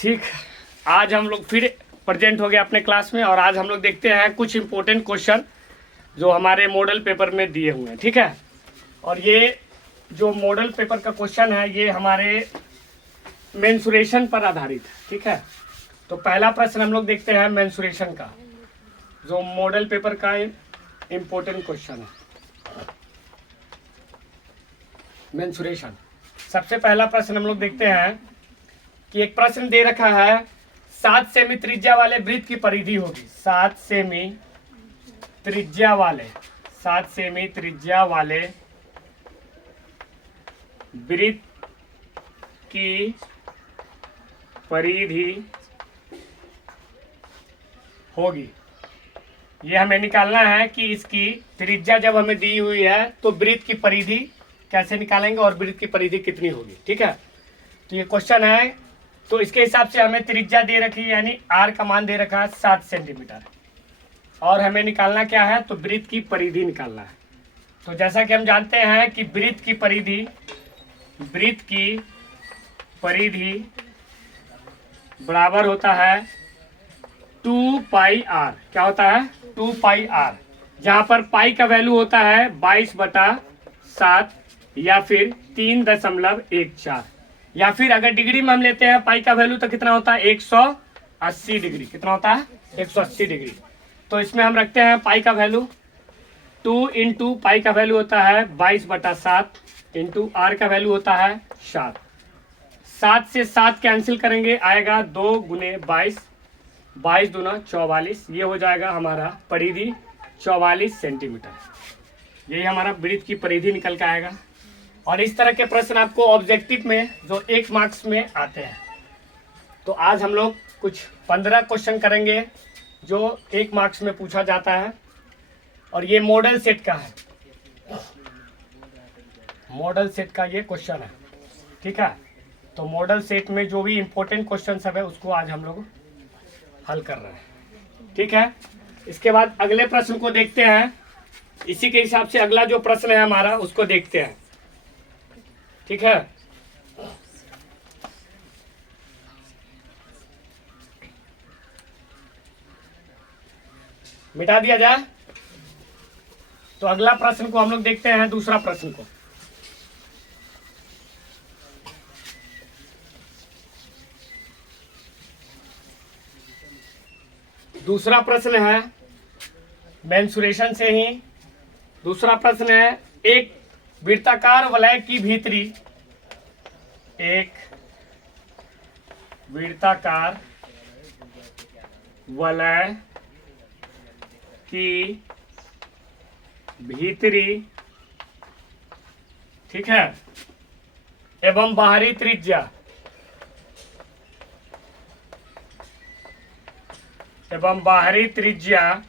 ठीक, आज हम लोग फिर प्रेजेंट हो गए अपने क्लास में और आज हम लोग देखते हैं कुछ इम्पोर्टेंट क्वेश्चन जो हमारे मॉडल पेपर में दिए हुए हैं। ठीक है, और ये जो मॉडल पेपर का क्वेश्चन है ये हमारे मेंसुरेशन पर आधारित है। ठीक है, तो पहला प्रश्न हम लोग देखते हैं मेंसुरेशन का, जो मॉडल पेपर का इम्पोर्टेंट क्वेश्चन है। मेंसुरेशन, सबसे पहला प्रश्न हम लोग देखते हैं कि एक प्रश्न दे रखा है 7 सेमी त्रिज्या वाले वृत्त की परिधि होगी। 7 सेमी त्रिज्या वाले 7 सेमी त्रिज्या वाले वृत्त की परिधि होगी। ये हमें निकालना है कि इसकी त्रिज्या जब हमें दी हुई है तो वृत्त की परिधि कैसे निकालेंगे और वृत्त की परिधि कितनी होगी। ठीक है, तो ये क्वेश्चन है, तो इसके हिसाब से हमें त्रिज्या दे रखी है, यानी आर का मान दे रखा है 7 सेंटीमीटर, और हमें निकालना क्या है, तो वृत्त की परिधि निकालना है। तो जैसा कि हम जानते हैं कि वृत्त की परिधि बराबर होता है 2 पाई आर। क्या होता है, 2 पाई आर, जहाँ पर पाई का वैल्यू होता है 22/7 या फिर 3.14, या फिर अगर डिग्री में हम लेते हैं पाई का वैल्यू तो कितना होता है 180 डिग्री। कितना होता है 180 डिग्री। तो इसमें हम रखते हैं पाई का वैल्यू 2 इंटू पाई का वैल्यू होता है 22/7 इंटू आर का वैल्यू होता है 7। 7 से 7 कैंसिल करेंगे, आएगा 2 गुने 22, 22 दूना 44, ये हो जाएगा हमारा परिधि 44 सेंटीमीटर। यही हमारा वृत्त की परिधि निकल के आएगा। और इस तरह के प्रश्न आपको ऑब्जेक्टिव में जो 1 मार्क्स में आते हैं। तो आज हम लोग कुछ 15 क्वेश्चन करेंगे जो 1 मार्क्स में पूछा जाता है, और ये मॉडल सेट का है। मॉडल सेट का ये क्वेश्चन है। ठीक है, तो मॉडल सेट में जो भी इंपॉर्टेंट क्वेश्चन सब है उसको आज हम लोग हल कर रहे हैं। ठीक है, इसके बाद अगले प्रश्न को देखते हैं। इसी के हिसाब से अगला जो प्रश्न है हमारा उसको देखते हैं। ठीक है, मिटा दिया जाए। तो अगला प्रश्न को हम लोग देखते हैं, दूसरा प्रश्न को। दूसरा प्रश्न है मेंसुरेशन से ही। दूसरा प्रश्न है, एक वृत्ताकार वलय की भीतरी, एक वृत्ताकार वलय की भीतरी, ठीक है, एवं बाहरी त्रिज्या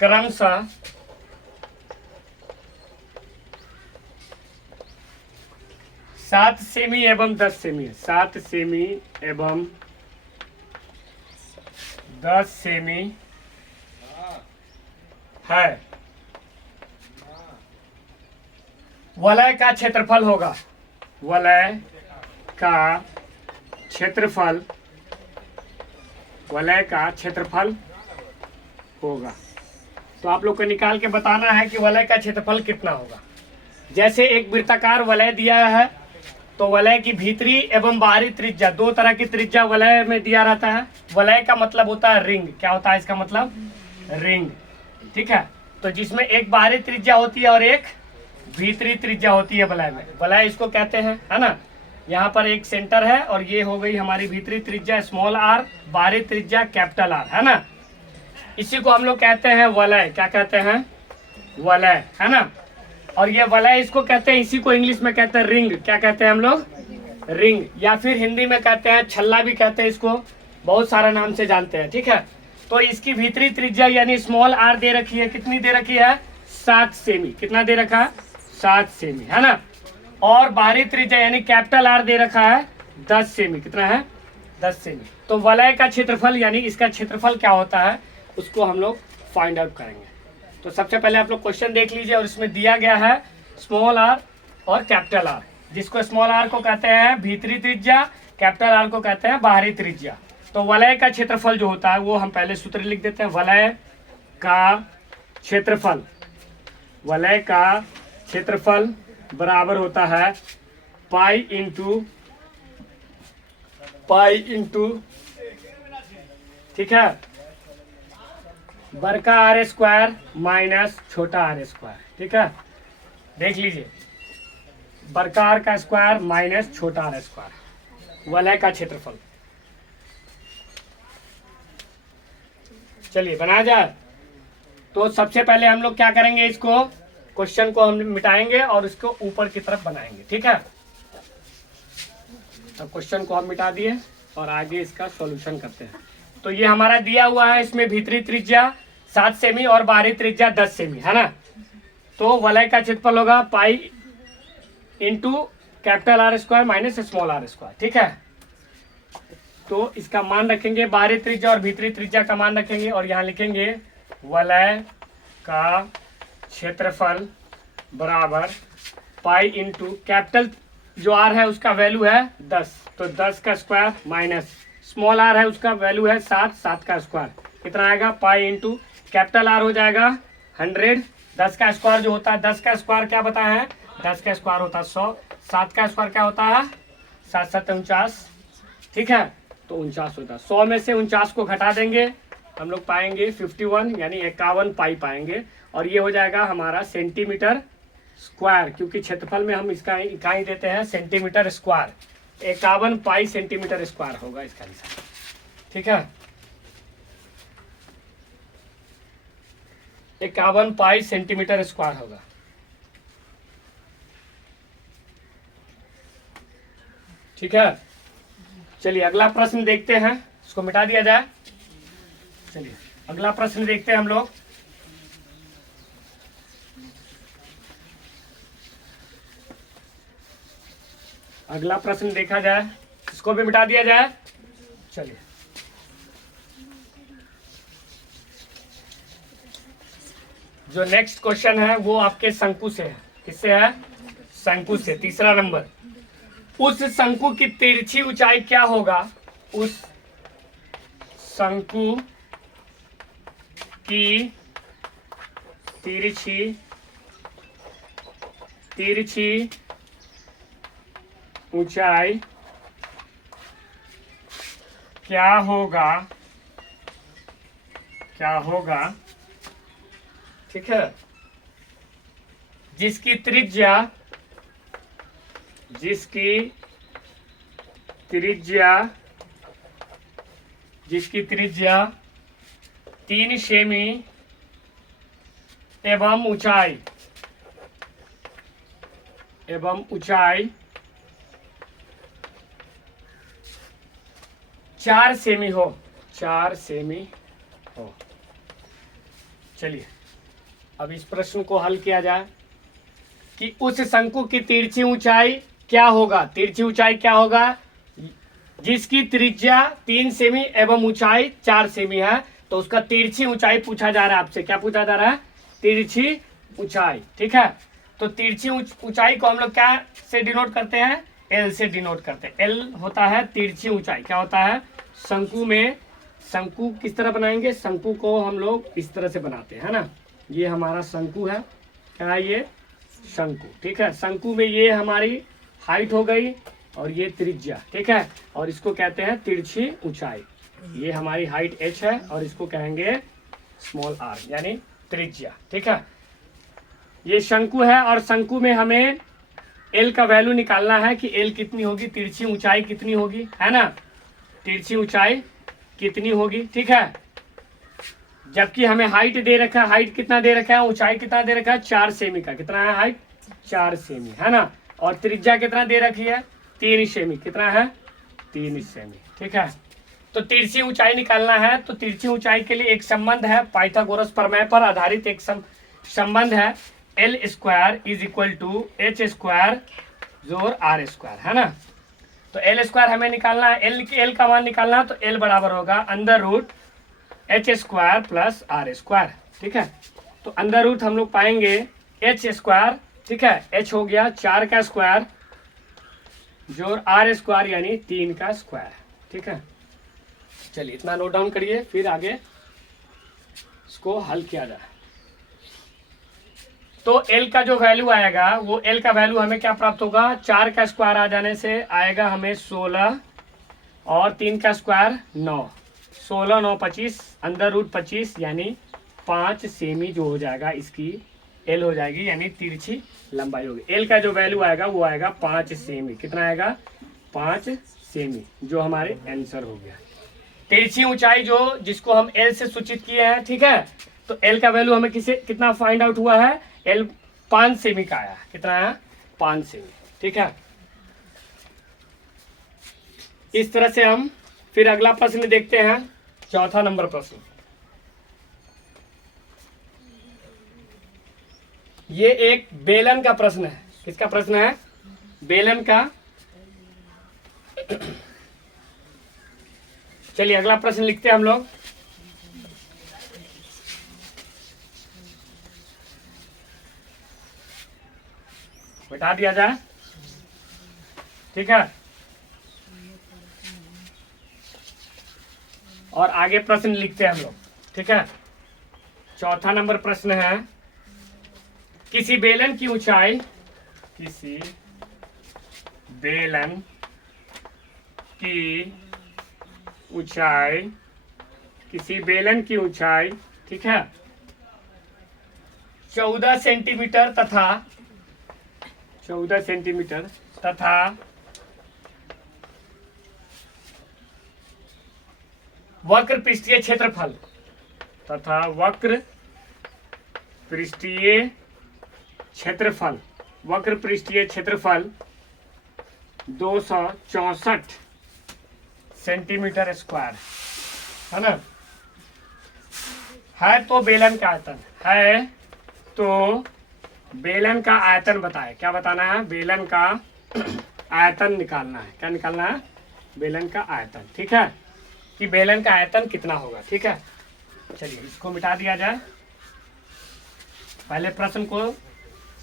क्रमशः 7 सेमी एवं 10 सेमी, 7 सेमी एवं 10 सेमी है। वलय का क्षेत्रफल होगा, वलय का क्षेत्रफल होगा। तो आप लोग को निकाल के बताना है कि वलय का क्षेत्रफल कितना होगा। जैसे एक वृत्ताकार वलय दिया है तो वलय की भीतरी एवं बाहरी त्रिज्या, 2 तरह की त्रिज्या वलय में दिया रहता है। वलय का मतलब होता है रिंग। क्या होता है इसका मतलब, रिंग। ठीक है, तो जिसमें एक बाहरी त्रिज्या होती है और एक भीतरी त्रिज्या होती है वलय में। वलय इसको कहते हैं, है ना। यहाँ पर एक सेंटर है और ये हो गई हमारी भीतरी त्रिज्या स्मॉल आर, बाहरी त्रिज्या कैपिटल आर, है ना। इसी को हम लोग कहते हैं वलय। क्या कहते हैं, वलय, है ना। और ये वलय इसको कहते हैं, इसी को इंग्लिश में कहते हैं रिंग। क्या कहते हैं हम लोग, रिंग, या फिर हिंदी में कहते हैं छल्ला भी कहते हैं इसको, बहुत सारे नाम से जानते हैं। ठीक है, तो इसकी भीतरी त्रिज्या यानी स्मॉल आर दे रखी है, कितनी दे रखी है, 7 सेमी। कितना दे रखा है, 7 सेमी, है ना। और बाहरी त्रिज्या यानी कैपिटल आर दे रखा है 10 सेमी। कितना है, 10 सेमी। तो वलय का क्षेत्रफल यानी इसका क्षेत्रफल क्या होता है उसको हम लोग फाइंड आउट करेंगे। तो सबसे पहले आप लोग क्वेश्चन देख लीजिए और इसमें दिया गया है स्मॉल आर और कैपिटल आर, जिसको स्मॉल आर को कहते हैं भीतरी त्रिज्या, कैपिटल आर को कहते हैं बाहरी त्रिज्या। तो वलय का क्षेत्रफल जो होता है वो हम पहले सूत्र लिख देते हैं। वलय का क्षेत्रफल, वलय का क्षेत्रफल बराबर होता है पाई इंटू, ठीक है, बड़का आर स्क्वायर माइनस छोटा आर स्क्वायर। ठीक है, देख लीजिए, बड़का आर का स्क्वायर माइनस छोटा आर स्क्वायर, वलय का क्षेत्रफल। चलिए बनाया जाए। तो सबसे पहले हम लोग क्या करेंगे, इसको क्वेश्चन को हम मिटाएंगे और इसको ऊपर की तरफ बनाएंगे। ठीक है, तो क्वेश्चन को हम मिटा दिए और आगे इसका सॉल्यूशन करते हैं। तो ये हमारा दिया हुआ है, इसमें भीतरी त्रिज्या 7 सेमी और बाहरी त्रिज्या 10 सेमी है ना। तो वलय का क्षेत्रफल होगा pi into capital R square minus small R square. ठीक है, तो इसका मान रखेंगे, बाहरी त्रिज्या और भीतरी त्रिज्या का मान रखेंगे और यहाँ लिखेंगे वलय का क्षेत्रफल बराबर पाई इंटू कैपिटल जो आर है उसका वैल्यू है 10, तो 10 का स्क्वायर माइनस स्मॉल आर है उसका वैल्यू है 7 का स्क्वायर कितना आएगा, पाई इंटू कैपिटल आर हो जाएगा 100। 10 का स्क्वायर जो होता है, 10 का स्क्वायर क्या बताया है, 10 का स्क्वायर होता है 100, 7 का स्क्वायर क्या होता है 7 7 49। ठीक है, तो 49 होता है। 100 में से 49 को घटा देंगे, हम लोग पाएंगे 51 यानी 51 पाई पाएंगे और ये हो जाएगा हमारा सेंटीमीटर स्क्वायर, क्योंकि क्षेत्रफल में हम इसका इकाई देते हैं सेंटीमीटर स्क्वायर। 51 पाई सेंटीमीटर स्क्वायर होगा इसका आंसर। ठीक है, 51 पाई सेंटीमीटर स्क्वायर होगा। ठीक है, चलिए अगला प्रश्न देखते हैं, इसको मिटा दिया जाए। चलिए अगला प्रश्न देखते हैं हम लोग। अगला प्रश्न देखा जाए, इसको भी मिटा दिया जाए। चलिए जो नेक्स्ट क्वेश्चन है वो आपके शंकु से है। किससे है, शंकु से। तीसरा नंबर, उस शंकु की तिरछी ऊंचाई क्या होगा, उस शंकु की तिरछी ऊंचाई क्या होगा, ठीक है, जिसकी त्रिज्या 3 सेमी एवं ऊंचाई 4 सेमी हो, 4 सेमी हो। चलिए अब इस प्रश्न को हल किया जाए कि उस शंकु की तिरछी ऊंचाई क्या होगा, तिरछी ऊंचाई क्या होगा जिसकी त्रिज्या 3 सेमी एवं ऊंचाई 4 सेमी है। तो उसका तिरछी ऊंचाई पूछा जा रहा है आपसे। क्या पूछा जा रहा है, तिरछी ऊंचाई। ठीक है, तो तिरछी ऊंचाई को हम लोग क्या से डिनोट करते हैं, एल से डिनोट करते हैं। एल होता है तिरछी ऊंचाई। क्या होता है, शंकु में, शंकु किस तरह बनाएंगे, शंकु को हम लोग इस तरह से बनाते हैं ना। ये हमारा शंकु है, क्या है ये, शंकु। ठीक है, शंकु में ये हमारी हाइट हो गई और ये त्रिज्या। ठीक है, और इसको कहते हैं तिरछी ऊंचाई। ये हमारी हाइट h है और इसको कहेंगे स्मॉल r यानी त्रिज्या। ठीक है, ये शंकु है और शंकु में हमें l का वैल्यू निकालना है कि l कितनी होगी, तिरछी ऊंचाई कितनी होगी, है ना, तिरछी ऊंचाई कितनी होगी। ठीक है, जबकि हमें हाइट दे रखा है, हाइट कितना दे रखा है, ऊंचाई कितना दे रखा है 4 सेमी का। कितना है हाइट, 4 सेमी है ना, और त्रिज्या कितना दे रखी है 3 सेमी। कितना है 3 सेमी। ठीक है, तो तिरछी ऊंचाई निकालना है। तो तिरछी ऊंचाई के लिए एक संबंध है, पाइथागोरस प्रमेय पर आधारित एक संबंध है, L square is equal to H square जोर आर स्क्वायर, है ना। तो एल स्क्वायर हमें निकालना है, एल का मान निकालना है, तो एल बराबर होगा under root H square plus R square. ठीक है, तो अंडर रूट हम लोग पाएंगे एच स्क्वायर। ठीक है, एच हो गया 4 का स्क्वायर जोड़ आर स्क्वायर यानी 3 का स्क्वायर। ठीक है, चलिए इतना नोट डाउन करिए, फिर आगे इसको हल किया जाए। तो एल का जो वैल्यू आएगा वो एल का वैल्यू हमें क्या प्राप्त होगा, 4 का स्क्वायर आ जाने से आएगा हमें 16 और 3 का स्क्वायर 9, 16 9 25 अंदर रूट 25 यानी 5 सेमी जो हो जाएगा इसकी एल हो जाएगी, यानी तिरछी लंबाई होगी। एल का जो वैल्यू आएगा वो आएगा 5 सेमी। कितना आएगा, 5 सेमी, जो हमारे आंसर हो गया। तिरछी ऊंचाई जो जिसको हम एल से सूचित किए हैं। ठीक है, तो एल का वैल्यू हमें कितना फाइंड आउट हुआ है, एल 5 सेमी का आया। कितना आया, 5 सेमी। ठीक है, इस तरह से हम फिर अगला प्रश्न देखते हैं, चौथा नंबर प्रश्न। ये एक बेलन का प्रश्न है। किसका प्रश्न है, बेलन का। चलिए अगला प्रश्न लिखते हैं हम लोग। बैठा दिया जाए। ठीक है, और आगे प्रश्न लिखते हैं हम लोग। ठीक है, चौथा नंबर प्रश्न है, किसी बेलन की ऊंचाई, किसी बेलन की ऊंचाई, किसी बेलन की ऊंचाई, ठीक है, 14 सेंटीमीटर तथा 14 सेंटीमीटर तथा वक्र पृष्ठीय क्षेत्रफल तथा वक्र पृष्ठीय क्षेत्रफल, वक्र पृष्ठीय क्षेत्रफल 264 सेंटीमीटर स्क्वायर है ना। है तो बेलन का आयतन, है तो बेलन का आयतन बताए। क्या बताना है, बेलन का आयतन निकालना है। क्या निकालना है, बेलन का आयतन। ठीक है, कि बेलन का आयतन कितना होगा। ठीक है, चलिए इसको मिटा दिया जाए। पहले प्रश्न को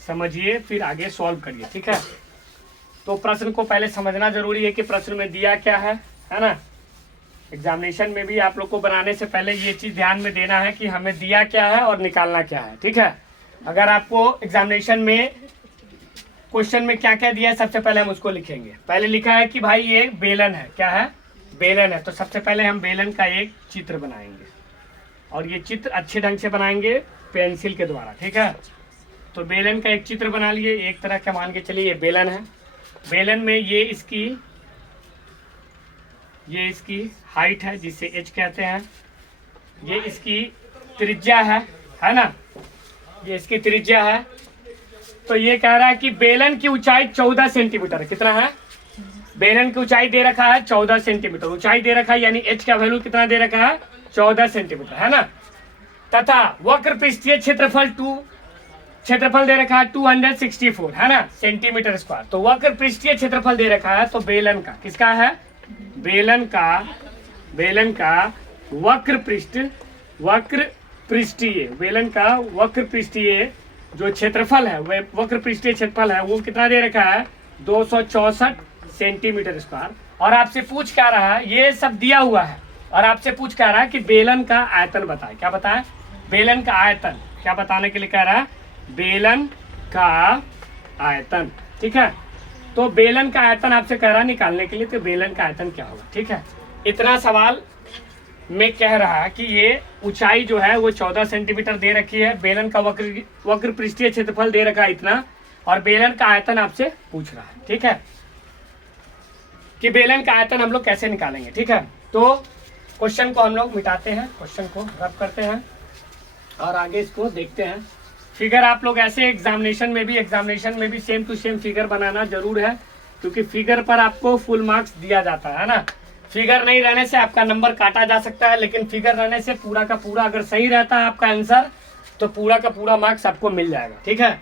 समझिए फिर आगे सॉल्व करिए। ठीक है, तो प्रश्न को पहले समझना जरूरी है कि प्रश्न में दिया क्या है ना। एग्जामिनेशन में भी आप लोग को बनाने से पहले ये चीज ध्यान में देना है कि हमें दिया क्या है और निकालना क्या है। ठीक है, अगर आपको एग्जामिनेशन में क्वेश्चन में क्या क्या दिया है सबसे पहले हम उसको लिखेंगे। पहले लिखा है कि भाई ये बेलन है, क्या है, बेलन है, तो सबसे पहले हम बेलन का एक चित्र बनाएंगे और ये चित्र अच्छे ढंग से बनाएंगे पेंसिल के द्वारा। ठीक है, तो बेलन का एक चित्र बना लिए, एक तरह का मान के चलिए ये बेलन है। बेलन में ये इसकी हाइट है जिसे एच कहते हैं, ये इसकी त्रिज्या है ना, ये इसकी त्रिज्या है। तो ये कह रहा है कि बेलन की ऊंचाई 14 सेंटीमीटर। कितना है, बेलन की ऊंचाई दे रखा है 14 सेंटीमीटर, ऊंचाई दे रखा है, यानी एच का वैल्यू कितना दे रखा है, 14 सेंटीमीटर है ना। तथा वक्र पृष्ठीय क्षेत्रफल दे रखा है 264 है ना सेंटीमीटर स्क्वायर। तो वक्र पृष्ठीय क्षेत्रफल दे रखा है, तो बेलन का, किसका है, बेलन का वक्र पृष्ठीय, बेलन का वक्र पृष्ठीय जो क्षेत्रफल है, वह वक्र पृष्ठीय क्षेत्रफल है वो कितना दे रखा है, 264 सेंटीमीटर स्क्वायर। और आपसे पूछ क्या रहा है, ये सब दिया हुआ है और आपसे पूछ क्या रहा है कि बेलन का आयतन बताए। क्या बताए, बेलन का आयतन। क्या बताने के लिए कह रहा है, बेलन का आयतन। ठीक है, तो बेलन का आयतन आपसे कह रहा है निकालने के लिए, तो बेलन का आयतन क्या होगा। ठीक है, इतना सवाल में कह रहा है कि ये ऊंचाई जो है वो 14 सेंटीमीटर दे रखी है, बेलन का वक्र पृष्ठीय क्षेत्रफल दे रखा है इतना, और बेलन का आयतन आपसे पूछ रहा है। ठीक है, कि बेलन का आयतन हम लोग कैसे निकालेंगे। ठीक है, तो क्वेश्चन को हम लोग मिटाते हैं, क्वेश्चन को रब करते हैं और आगे इसको देखते हैं। फिगर आप लोग ऐसे एग्जामिनेशन में भी सेम टू सेम फिगर बनाना जरूर है, क्योंकि फिगर पर आपको फुल मार्क्स दिया जाता है ना। फिगर नहीं रहने से आपका नंबर काटा जा सकता है, लेकिन फिगर रहने से पूरा का पूरा अगर सही रहता है आपका आंसर तो पूरा का पूरा मार्क्स आपको मिल जाएगा। ठीक है,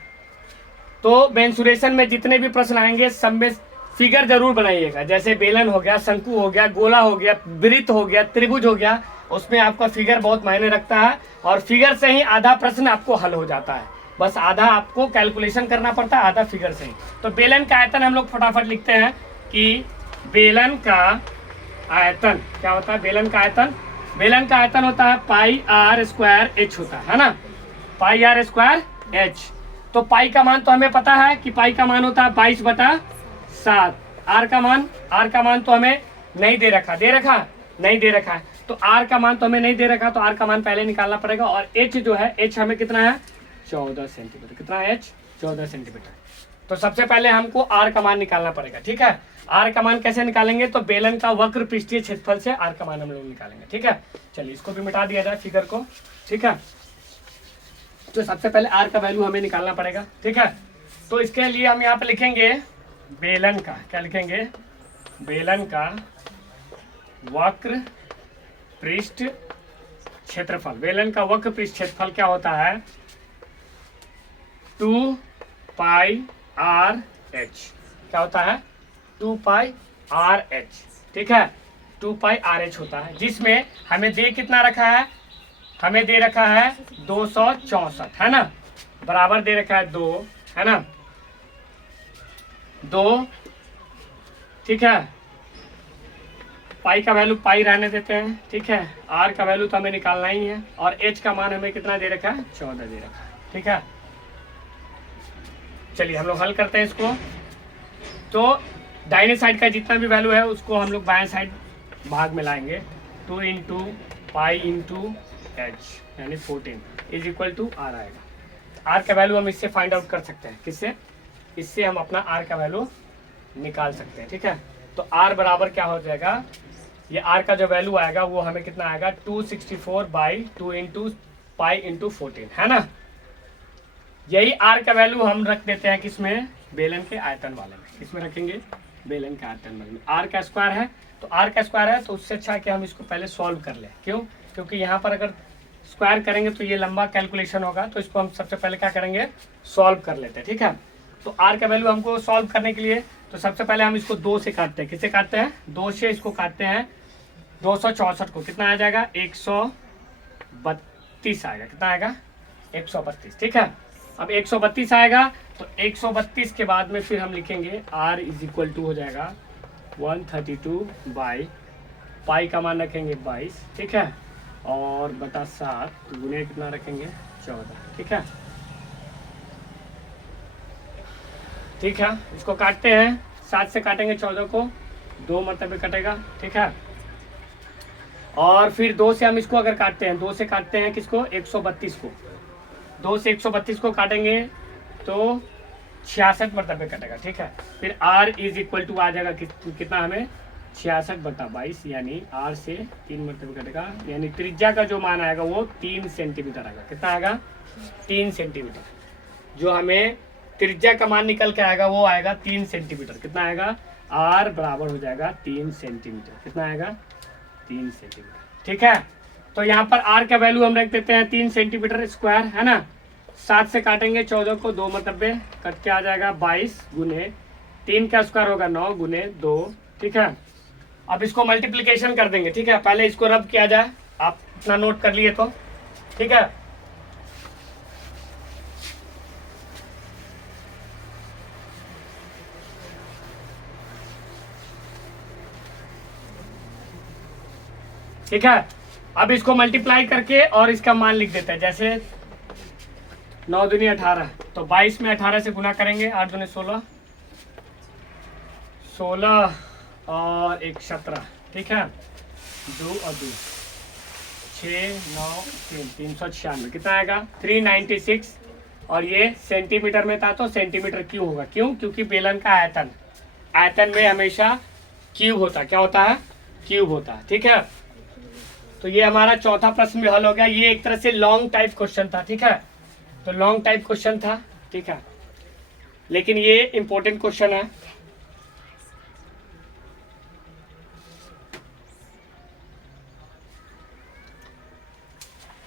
तो मेंसुरेशन में जितने भी प्रश्न आएंगे सब में फिगर जरूर बनाइएगा। जैसे बेलन हो गया, शंकु हो गया, गोला हो गया, वृत्त हो गया, त्रिभुज हो गया, उसमें आपका फिगर बहुत मायने रखता है और फिगर से ही आधा प्रश्न आपको हल हो जाता है। बस आधा आपको कैलकुलेशन करना पड़ता है, आधा फिगर से ही। तो बेलन का आयतन हम लोग फटाफट लिखते हैं, कि बेलन का आयतन क्या होता है, बेलन का आयतन, बेलन का आयतन होता है पाई आर स्क्वायर एच होता है ना, पाई आर स्क्वायर एच। तो पाई का मान तो हमें पता है कि पाई का मान होता है 22/7। आर का मान तो हमें नहीं दे रखा, नहीं दे रखा है, तो आर का मान तो हमें नहीं दे रखा, तो आर का मान पहले निकालना पड़ेगा। और एच जो है, एच हमें कितना है 14 सेंटीमीटर, कितना है एच 14 सेंटीमीटर। तो सबसे पहले हमको आर का मान निकालना पड़ेगा, ठीक है। आर का मान कैसे निकालेंगे, तो बेलन का वक्र पृष्ठीय क्षेत्रफल से आर का मान हम लोग निकालेंगे, ठीक है। चलिए इसको भी मिटा दिया जाए फिगर को, ठीक है। तो सबसे पहले आर का वैल्यू हमें निकालना पड़ेगा, ठीक है। तो इसके लिए हम यहाँ पे लिखेंगे बेलन का, क्या लिखेंगे, बेलन का वक्र पृष्ठ क्षेत्रफल। बेलन का वक्र पृष्ठ क्षेत्रफल क्या होता है 2 पाई आर एच, क्या होता है 2 पाई आर एच, ठीक है। 2 पाई आर एच होता है, जिसमें हमें दे कितना रखा है, हमें दे रखा है 264 है ना, बराबर दे रखा है 2 है ना, 2, ठीक है। पाई का वैल्यू पाई रहने देते हैं, ठीक है। आर का वैल्यू तो हमें निकालना ही है, और एच का मान हमें कितना दे रखा है 14 दे रखा है, ठीक है। चलिए हम लोग हल करते हैं इसको। तो दाहिने साइड का जितना भी वैल्यू है उसको हम लोग बाएं साइड भाग में लाएंगे, 2 इंटू पाई इंटू एच यानी 14 इज इक्वल टू आर आएगा। आर का वैल्यू हम इससे फाइंड आउट कर सकते हैं, किससे, इससे हम अपना आर का वैल्यू निकाल सकते हैं, ठीक है। तो आर बराबर क्या हो जाएगा, ये आर का जो वैल्यू आएगा वो हमें कितना आएगा 264/2 इंटू पाई इंटू 14 है ना। यही आर का वैल्यू हम रख देते हैं किसमें, बेलन के आयतन वाले में, किसमें रखेंगे, बेलन के आयतन वाले में। आर का स्क्वायर है, तो आर का स्क्वायर है तो उससे अच्छा है कि हम इसको पहले सॉल्व कर लें, क्यों, क्योंकि यहाँ पर अगर स्क्वायर करेंगे तो ये लंबा कैलकुलेशन होगा, तो इसको हम सबसे पहले क्या करेंगे, सॉल्व कर लेते हैं, ठीक है। तो आर का वैल्यू हमको सॉल्व करने के लिए, तो सबसे पहले हम इसको 2 से काटते हैं, किससे काटते हैं, 2 से इसको काटते हैं, 264 को कितना आ जाएगा 132 आएगा, कितना आएगा 132, ठीक है। अब 132 आएगा, तो 132 के बाद में फिर हम लिखेंगे r इज इक्वल टू हो जाएगा 132 पाई का मान रखेंगे 22, ठीक है, और बटा 7 गुने कितना रखेंगे 14, ठीक है। ठीक है, इसको काटते हैं, 7 से काटेंगे 14 को, 2 मरतबे कटेगा, ठीक है। और फिर 2 से हम इसको अगर काटते हैं, 2 से काटते हैं किसको 132 को, 2 से 132 को काटेंगे तो 66 मरतबे कटेगा, ठीक है। फिर r इज इक्वल टू आ जाएगा कितना हमें 66/22 यानी r से 3 मरतबे कटेगा, यानी त्रिज्या का जो मान आएगा वो 3 सेंटीमीटर आएगा, कितना आएगा 3 सेंटीमीटर। जो हमें त्रिज्या का मान निकल के आएगा वो आएगा 3 सेंटीमीटर, कितना आएगा r बराबर हो जाएगा 3 सेंटीमीटर, कितना आएगा 3 सेंटीमीटर, ठीक है। तो यहाँ पर r का वैल्यू हम रख देते हैं 3 सेंटीमीटर स्क्वायर है ना। 7 से काटेंगे 14 को, 2 मरतबे कट के आ जाएगा 22 गुने 3 का स्क्वायर होगा 9 गुने 2, ठीक है। अब इसको मल्टीप्लिकेशन कर देंगे, ठीक है। पहले इसको रब किया जाए, आप इतना नोट कर लिए तो, ठीक है। ठीक है, अब इसको मल्टीप्लाई करके और इसका मान लिख देते हैं, जैसे 9 दूनी 18, तो 22 में 18 से गुना करेंगे, 8 दूनी 16, 16 और 1 17, ठीक है, 2 और 2 6 9 3 396, कितना आएगा 396। और ये सेंटीमीटर में था तो सेंटीमीटर क्यूब होगा, क्यों, क्योंकि बेलन का आयतन में हमेशा क्यूब होता है, क्या होता है क्यूब होता है, ठीक है। तो ये हमारा चौथा प्रश्न भी हल हो गया। ये एक तरह से लॉन्ग टाइप क्वेश्चन था, ठीक है, तो लॉन्ग टाइप क्वेश्चन था, ठीक है, लेकिन ये इंपॉर्टेंट क्वेश्चन है।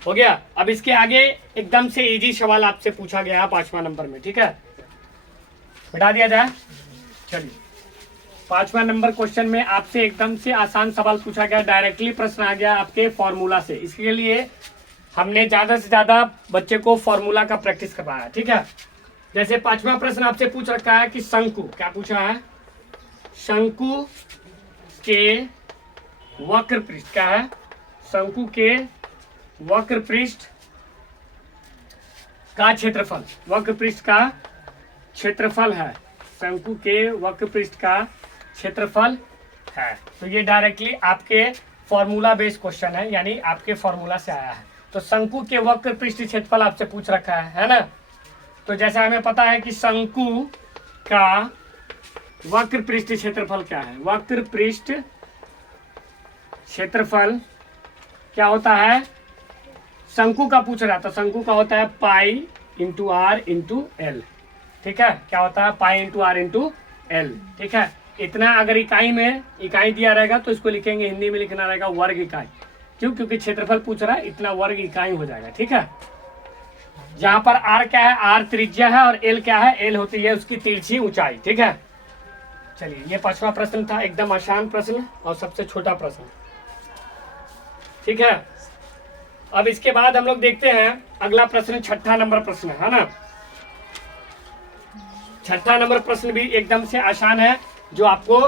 हो गया। अब इसके आगे एकदम से इजी सवाल आपसे पूछा गया है 5वां नंबर में, ठीक है, बिठा दिया जाए। चलिए 5वां नंबर क्वेश्चन में आपसे एकदम से आसान सवाल पूछा गया, डायरेक्टली प्रश्न आ गया आपके फॉर्मूला से। इसके लिए हमने ज्यादा से ज्यादा बच्चे को फॉर्मूला का प्रैक्टिस करवाया, ठीक है। जैसे 5वां प्रश्न आपसे पूछ रखा है कि शंकु, क्या पूछा है, शंकु के वक्र पृष्ठ क्या है, शंकु के वक्र पृष्ठ का क्षेत्रफल, वक्र पृष्ठ का क्षेत्रफल है, शंकु के वक्र पृष्ठ का क्षेत्रफल है। तो ये डायरेक्टली आपके फॉर्मूला बेस्ड क्वेश्चन है, यानी आपके फॉर्मूला से आया है। तो शंकु के वक्र पृष्ठ क्षेत्रफल आपसे पूछ रखा है ना। तो जैसा हमें पता है कि शंकु का वक्र पृष्ठ क्षेत्रफल क्या है, वक्र पृष्ठ क्षेत्रफल क्या होता है, शंकु का पूछ रहा था, शंकु का होता है pi into R into L. ठीक है, क्या होता है, pi into R into L. ठीक है, इतना अगर इकाई में इकाई दिया रहेगा तो इसको लिखेंगे, हिंदी में लिखना रहेगा वर्ग इकाई। क्यों, क्योंकि क्षेत्रफल पूछ रहा है, इतना वर्ग इकाई हो जाएगा। ठीक है, जहां पर आर क्या है, आर त्रिज्या है, और एल क्या है, एल होती है उसकी तिरछी ऊंचाई। ठीक है, चलिए ये 5वां प्रश्न था, एकदम आसान प्रश्न और सबसे छोटा प्रश्न। ठीक है, अब इसके बाद हम लोग देखते हैं अगला प्रश्न, 6ठा नंबर प्रश्न है ना। 6ठा नंबर प्रश्न भी एकदम से आसान है, जो आपको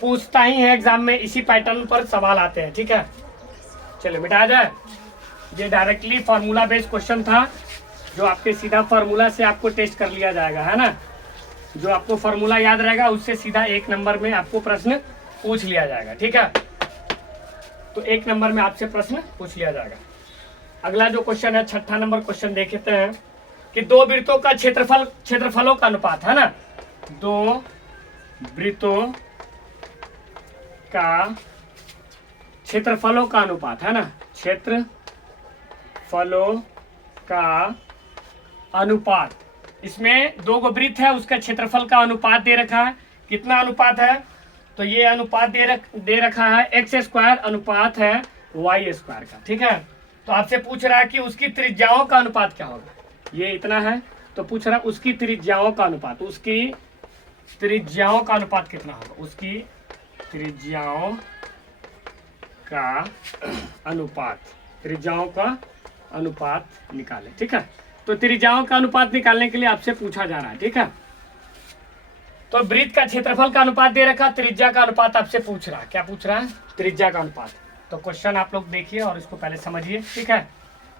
पूछता ही है एग्जाम में, इसी पैटर्न पर सवाल आते हैं। ठीक है, चलिए मिटा जाए। ये डायरेक्टली फॉर्मूला बेस्ड क्वेश्चन था, जो आपके सीधा फॉर्मूला से आपको टेस्ट कर लिया जाएगा, है ना। जो आपको फॉर्मूला याद रहेगा उससे सीधा 1 नंबर में आपको प्रश्न पूछ लिया जाएगा। ठीक है, तो 1 नंबर में आपसे प्रश्न पूछ लिया जाएगा। अगला जो क्वेश्चन है 6ठा नंबर क्वेश्चन देखते हैं कि दो वृत्तों का क्षेत्रफलों का अनुपात है ना, दो वृत्तों का क्षेत्रफलों का अनुपात है ना, क्षेत्रफलों का अनुपात। इसमें 2 वृत्त है, उसका क्षेत्रफल का अनुपात दे रखा है। कितना अनुपात है, तो ये अनुपात दे रखा है x² अनुपात है y² का। ठीक है, तो आपसे पूछ रहा है कि उसकी त्रिज्याओं का अनुपात क्या होगा। ये इतना है तो पूछ रहा है उसकी त्रिज्याओं का अनुपात, उसकी त्रिज्याओं का अनुपात कितना होगा, उसकी त्रिज्याओं का अनुपात, त्रिज्याओं का अनुपात निकाले। ठीक है, तो त्रिज्याओं का अनुपात निकालने के लिए आपसे पूछा जा रहा है। ठीक है, तो वृत्त का क्षेत्रफल का अनुपात दे रखा, त्रिज्या का अनुपात आपसे पूछ रहा है। क्या पूछ रहा है, त्रिज्या का अनुपात। तो क्वेश्चन आप लोग देखिए और इसको पहले समझिए। ठीक है,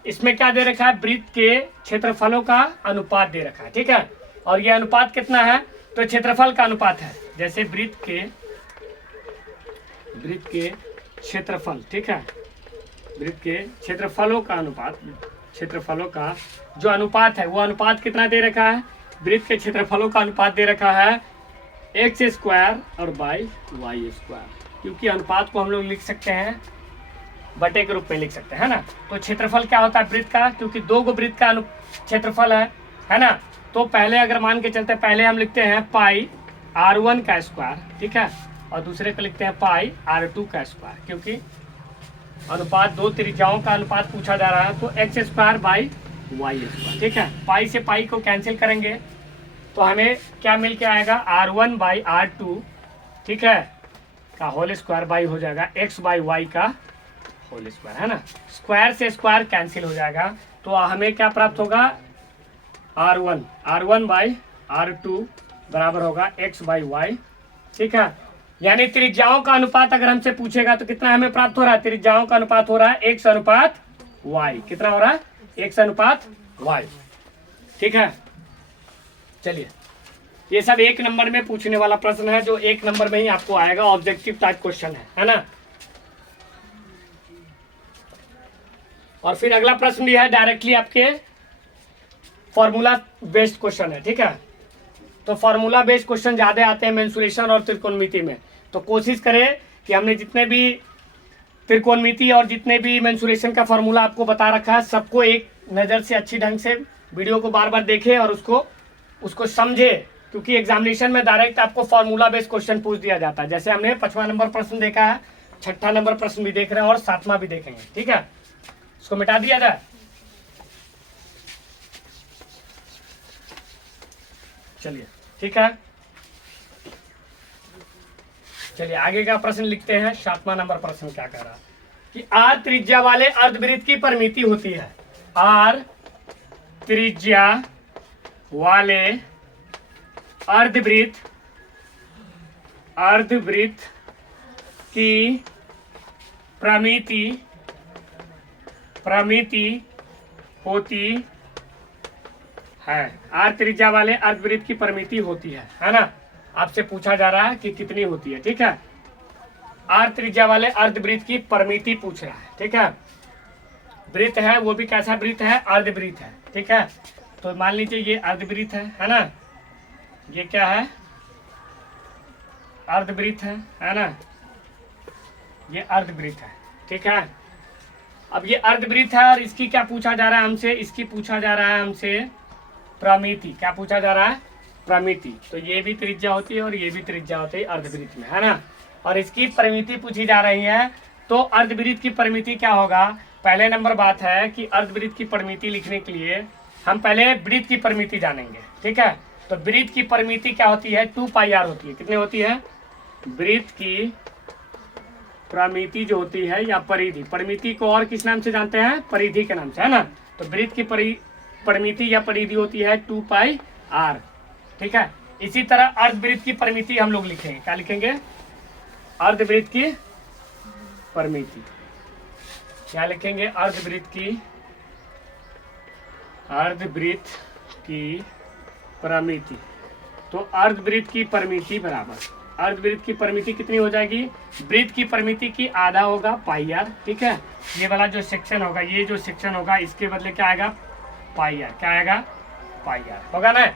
इसमें क्या दे रखा है, वृत्त के क्षेत्रफलों का अनुपात दे रखा है। ठीक है, और ये अनुपात कितना है, तो क्षेत्रफल का अनुपात है। जैसे वृत्त के क्षेत्रफल, ठीक है, वृत्त के क्षेत्रफलों का अनुपात, क्षेत्रफलों का जो अनुपात है वो अनुपात कितना दे रखा है, वृत्त के क्षेत्रफलों का अनुपात दे रखा है x² और बाई y²। क्योंकि अनुपात को हम लोग लिख सकते हैं बटे के रूप में लिख सकते हैं, है ना। तो क्षेत्रफल क्या होता है वृत्त का, क्योंकि 2 वृत्त का क्षेत्रफल है ना। तो पहले अगर मान के चलते, पहले हम लिखते हैं पाई r1 का स्क्वायर, ठीक है, और दूसरे को लिखते हैं पाई r2 का स्क्वायर, क्योंकि अनुपात 2 त्रिज्याओं का अनुपात पूछा जा रहा है। तो x² बाई y², ठीक है। पाई से पाई को कैंसिल करेंगे तो हमें क्या मिल के आएगा, r1 बाई r2, ठीक है, का होल स्क्वायर बाई हो जाएगा x बाई y का होल स्क्वायर, है ना। स्क्वायर से स्क्वायर कैंसिल हो जाएगा, तो हमें क्या प्राप्त होगा, r1 बाई r2 बराबर होगा x बाई y, ठीक है। यानी त्रिज्याओं का अनुपात अगर हमसे पूछेगा तो कितना हमें प्राप्त हो रहा है, त्रिज्याओं का अनुपात हो रहा है x अनुपात y। कितना हो रहा है, x अनुपात y, ठीक है। चलिए, ये सब 1 नंबर में पूछने वाला प्रश्न है, जो 1 नंबर में ही आपको आएगा, ऑब्जेक्टिव टाइप क्वेश्चन है ना। और फिर अगला प्रश्न भी है डायरेक्टली आपके फॉर्मूला बेस्ड क्वेश्चन है, ठीक है। तो फॉर्मूला बेस्ड क्वेश्चन ज्यादा आते हैं मेंसुरेशन और त्रिकोणमिति में, तो कोशिश करें कि हमने जितने भी त्रिकोणमिति और जितने भी मेंसुरेशन का फॉर्मूला आपको बता रखा है, सबको एक नज़र से अच्छी ढंग से वीडियो को बार बार देखें और उसको समझे, क्योंकि एग्जामिनेशन में डायरेक्ट आपको फॉर्मूला बेस्ड क्वेश्चन पूछ दिया जाता है। जैसे हमने 5वां नंबर प्रश्न देखा है, 6ठा नंबर प्रश्न भी देख रहे हैं और 7वां भी देखेंगे, ठीक है। इसको मिटा दिया जाए। चलिए, ठीक है, चलिए आगे का प्रश्न लिखते हैं। 7वां नंबर प्रश्न क्या कह रहा है कि आर त्रिज्या वाले अर्धवृत्त की परिमिति होती है, आर त्रिज्या वाले अर्धवृत्त अर्धवृत्त की प्रमिति होती है। आर त्रिज्या वाले अर्धवृत्त की परिमिति होती है ना। आपसे पूछा जा रहा है कि कितनी होती है, ठीक है। आर त्रिज्या वाले अर्धवृत्त की परिमिति पूछ रहा है, ठीक है। वृत्त है वो भी कैसा वृत्त है, अर्धवृत्त है, ठीक है। तो मान लीजिए ये अर्धवृत्त है ना। ये क्या है, अर्धवृत्त है ना। ये अर्धवृत्त है, ठीक है। अब ये अर्धवृत्त है और इसकी क्या पूछा जा रहा है हमसे, इसकी पूछा जा रहा है हमसे प्रमिति। क्या पूछा जा रहा है, प्रमिति। तो ये भी त्रिज्या होती है और ये भी त्रिज्या होती है अर्धवृत्त में, है ना। और इसकी परिमिति पूछी जा रही है। तो अर्धवृत्त की परिमिति क्या होगा, पहले नंबर बात है कि अर्धवृत्त की परिमिति लिखने के लिए हम पहले वृत्त की परिमिति जानेंगे, ठीक है। तो वृत्त की परिमिति क्या होती है, 2πr होती है। कितनी होती है, वृत्त की परिमिति जो होती है या परिधि, परिमिति को और किस नाम से जानते हैं, परिधि के नाम से, है ना। तो वृत्त की परिमिति या परिधि होती है 2πr, ठीक है। इसी तरह अर्धवृत्त की परिमिति हम लोग लिखेंगे, क्या लिखेंगे, अर्धवृत्त की परिमिति। क्या लिखेंगे, अर्धवृत्त की परिमिति। तो अर्धवृत्त की परिमिति बराबर, अर्धवृत्त की परिमिति कितनी हो जाएगी, वृत्त की परिमिति की आधा होगा πr, ठीक है। ये वाला जो सेक्शन होगा, ये जो सेक्शन होगा इसके बदले क्या आएगा, πr। क्या आएगा, πr होगा ना।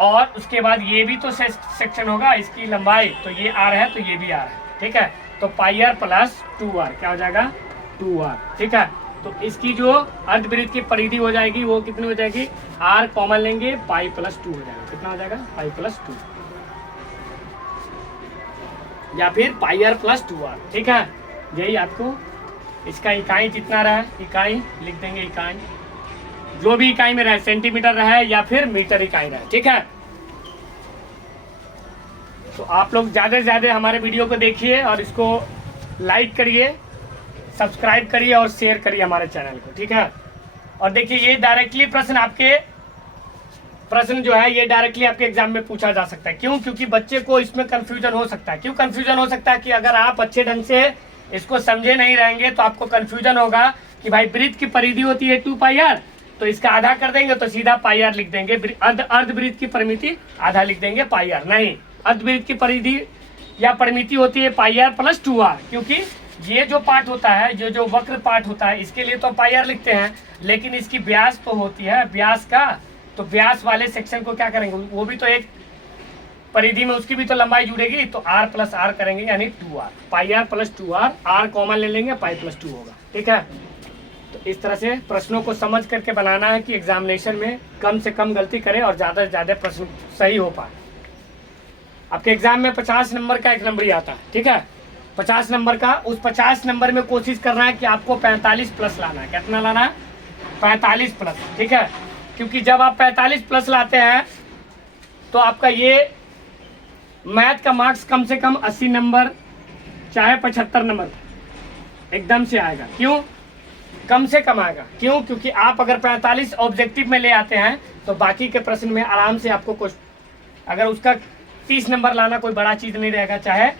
और उसके बाद ये भी तो सेक्शन होगा, इसकी लंबाई, तो ये r है तो ये भी r है, ठीक है। तो πr प्लस 2r क्या हो जाएगा, 2r, ठीक है। तो इसकी जो अर्धवृत्त की परिधि हो जाएगी वो कितनी हो जाएगी, r कॉमन लेंगे, पाई प्लस 2 हो जाएगा। कितना हो जाएगा, पाई प्लस 2 या फिर πr प्लस 2r, ठीक है। यही आपको इसका इकाई जितना रहा, इकाई लिख देंगे, इकाई जो भी इकाई में रहे, सेंटीमीटर रहे या फिर मीटर इकाई रहे, ठीक है। तो आप लोग ज़्यादा से ज़्यादा हमारे वीडियो को देखिए और इसको लाइक करिए, सब्सक्राइब करिए और शेयर करिए हमारे चैनल को, ठीक है। और देखिए ये डायरेक्टली प्रश्न जो है ये डायरेक्टली आपके एग्जाम में पूछा जा सकता है। क्यों, क्योंकि बच्चे को इसमें कंफ्यूजन हो सकता है। क्यों कंफ्यूजन हो सकता है कि अगर आप अच्छे ढंग से इसको समझे नहीं रहेंगे तो आपको कंफ्यूजन होगा कि भाई वृत्त की परिधि होती है 2πr, तो इसका आधा कर देंगे तो सीधा πr लिख देंगे। अर्धवृत्त की परिमिति आधा लिख देंगे πr, नहीं, अर्धवृत्त की परिधि या परिमिति होती है πr प्लस 2r। क्योंकि ये जो पार्ट होता है, जो वक्र पार्ट होता है, इसके लिए तो πr लिखते हैं, लेकिन इसकी व्यास तो होती है, व्यास का, तो व्यास वाले सेक्शन को क्या करेंगे, वो भी तो एक परिधि में उसकी भी तो लंबाई जुड़ेगी, तो r प्लस r करेंगे यानी 2r, πr plus 2r, r common ले लेंगे, पाई प्लस 2 होगा, ठीक है। तो इस तरह से प्रश्नों को समझ करके बनाना है कि एग्जामिनेशन में कम से कम गलती करें और ज़्यादा से ज़्यादा प्रश्न सही हो पाए। आपके एग्जाम में 50 नंबर का एक नंबर ही आता है, ठीक है। 50 नंबर का, उस 50 नंबर में कोशिश करना है कि आपको 45 प्लस लाना है। कितना लाना है, 45 प्लस, ठीक है। क्योंकि जब आप 45 प्लस लाते हैं तो आपका ये मैथ का मार्क्स कम से कम 80 नंबर चाहे 75 नंबर एकदम से आएगा। क्यों, कम से कम आएगा, क्यों, क्योंकि आप अगर 45 ऑब्जेक्टिव में ले आते हैं तो बाकी के प्रश्न में आराम से आपको कुछ, अगर उसका 30 नंबर लाना कोई बड़ा चीज़ नहीं रहेगा, चाहे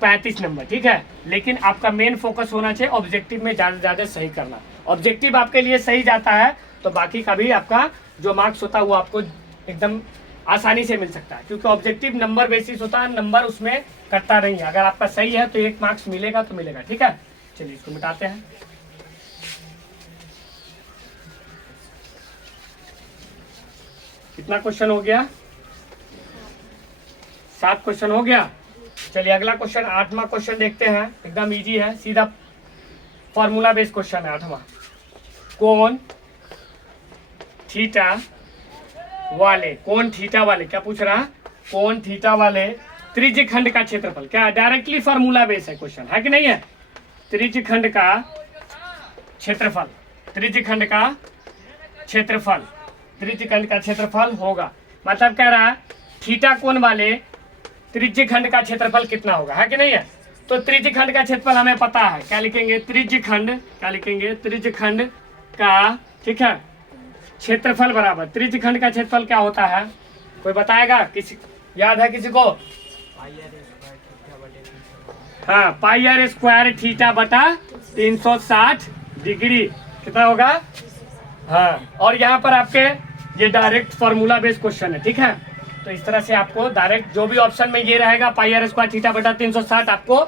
35 नंबर, ठीक है। लेकिन आपका मेन फोकस होना चाहिए ऑब्जेक्टिव में ज़्यादा से ज़्यादा सही करना। ऑब्जेक्टिव आपके लिए सही जाता है तो बाकी का भी आपका जो मार्क्स होता है वो आपको एकदम आसानी से मिल सकता है, क्योंकि ऑब्जेक्टिव नंबर बेसिस होता है, नंबर उसमें कटता नहीं है। अगर आपका सही है तो 1 मार्क्स मिलेगा तो मिलेगा, ठीक है। चलिए इसको मिटाते हैं। कितना क्वेश्चन हो गया, 7 क्वेश्चन हो गया। चलिए अगला क्वेश्चन 8वां क्वेश्चन देखते हैं, एकदम इजी है, सीधा फॉर्मूला बेस्ड क्वेश्चन है 8वां। कोण थीटा वाले, क्या पूछ रहा है, कोण थीटा वाले त्रिज्यखंड का क्षेत्रफल। क्या डायरेक्टली फॉर्मूला बेस है क्वेश्चन, है कि नहीं है। त्रिज्यखंड का क्षेत्रफल, त्रिज्यखंड का क्षेत्रफल होगा, मतलब कह रहा है थीटा कोण वाले त्रिज्यखंड का क्षेत्रफल कितना होगा, है कि नहीं है। तो त्रिज्यखंड का क्षेत्रफल हमें पता है, क्या लिखेंगे, त्रिज्यखंड का, ठीक है, क्षेत्रफल बराबर, त्रिज्यखंड का क्षेत्रफल क्या होता है, कोई बताएगा, किसी याद है किसी को, हाँ, पाई आर स्क्वायर थीटा बटा 360 डिग्री कितना होगा। हाँ, और यहाँ पर आपके ये डायरेक्ट फार्मूला बेस्ड क्वेश्चन है, ठीक है। तो इस तरह से आपको डायरेक्ट जो भी ऑप्शन में ये रहेगा पाई आर स्क्वायर थीटा बटा 360 आपको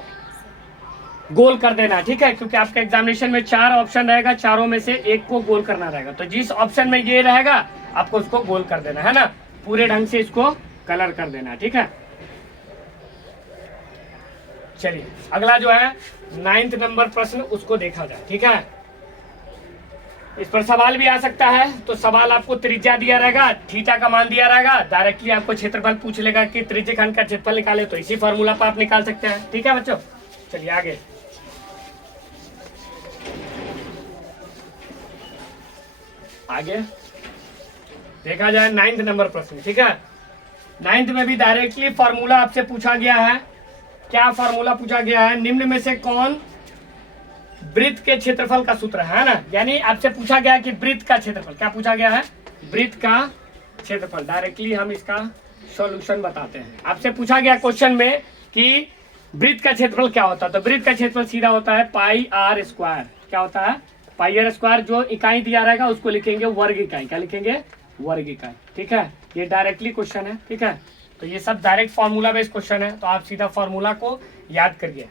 गोल कर देना, ठीक है, क्योंकि आपके एग्जामिनेशन में 4 ऑप्शन रहेगा, चारों में से एक को गोल करना रहेगा। तो जिस ऑप्शन में ये रहेगा आपको उसको गोल कर देना है ना, पूरे ढंग से इसको कलर कर देना, ठीक है। चलिए अगला जो है 9th नंबर प्रश्न उसको देखा जाए, ठीक है। इस पर सवाल भी आ सकता है। तो सवाल आपको त्रिज्या दिया रहेगा, थीटा का मान दिया रहेगा, डायरेक्टली आपको क्षेत्रफल पूछ लेगा कि त्रिज्यखंड का क्षेत्रफल निकाले, तो इसी फॉर्मूला पर आप निकाल सकते हैं, ठीक है बच्चों। चलिए आगे आगे देखा जाए 9th नंबर प्रश्न, ठीक है। 9th में भी डायरेक्टली फॉर्मूला आपसे पूछा गया है। क्या फॉर्मूला पूछा गया है, निम्न में से कौन वृत्त के क्षेत्रफल का सूत्र है ना, यानी आपसे पूछा गया कि वृत्त का क्षेत्रफल, क्या पूछा गया है, वृत्त का क्षेत्रफल। डायरेक्टली हम इसका सॉल्यूशन बताते हैं। आपसे पूछा गया क्वेश्चन में कि वृत्त का क्षेत्रफल क्या होता है, तो वृत्त का क्षेत्रफल सीधा होता है पाई आर स्क्वायर। क्या होता है, पाई आर स्क्वायर। जो इकाई दिया रहेगा उसको लिखेंगे वर्ग इकाई, क्या लिखेंगे, वर्ग इकाई, ठीक है। ये डायरेक्टली क्वेश्चन है, ठीक है। तो ये सब डायरेक्ट फॉर्मूला बेस्ड क्वेश्चन है, तो आप सीधा फॉर्मूला को याद करिए,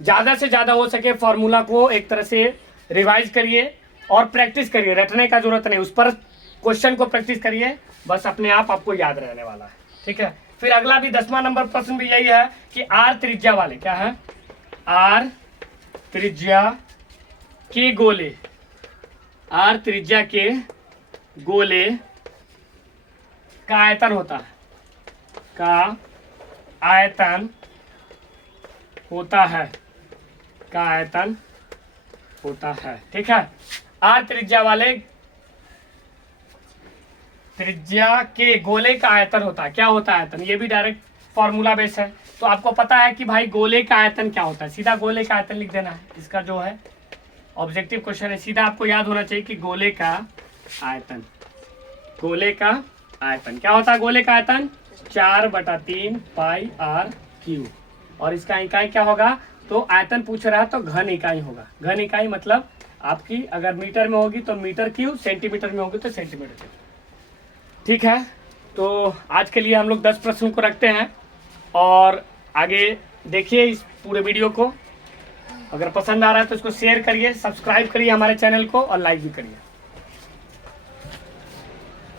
ज्यादा से ज्यादा हो सके फॉर्मूला को एक तरह से रिवाइज करिए और प्रैक्टिस करिए, रटने का जरूरत नहीं, उस पर क्वेश्चन को प्रैक्टिस करिए, बस अपने आप आपको याद रहने वाला है, ठीक है। फिर अगला भी 10वां नंबर प्रश्न भी यही है कि आर त्रिज्या वाले, क्या है, आर त्रिज्या के गोले, आर त्रिज्या के गोले का आयतन होता है, का आयतन होता है, का आयतन होता है, ठीक है। आर त्रिज्या वाले त्रिज्या के गोले का आयतन होता है, क्या होता है आयतन, ये भी डायरेक्ट फॉर्मूला बेस है। तो आपको पता है कि भाई गोले का आयतन क्या होता है, सीधा गोले का आयतन लिख देना है। इसका जो है ऑब्जेक्टिव क्वेश्चन है, सीधा आपको याद होना चाहिए कि गोले का आयतन, गोले का आयतन क्या होता है, गोले का आयतन 4/3 पाई आर क्यू, और इसका इकाई क्या होगा, तो आयतन पूछ रहा है तो घन इकाई होगा। घन इकाई मतलब आपकी अगर मीटर में होगी तो मीटर क्यूब, सेंटीमीटर में होगी तो सेंटीमीटर क्यूब, ठीक है। तो आज के लिए हम लोग 10 प्रश्नों को रखते हैं और आगे देखिए इस पूरे वीडियो को। अगर पसंद आ रहा है तो इसको शेयर करिए, सब्सक्राइब करिए हमारे चैनल को और लाइक भी करिए।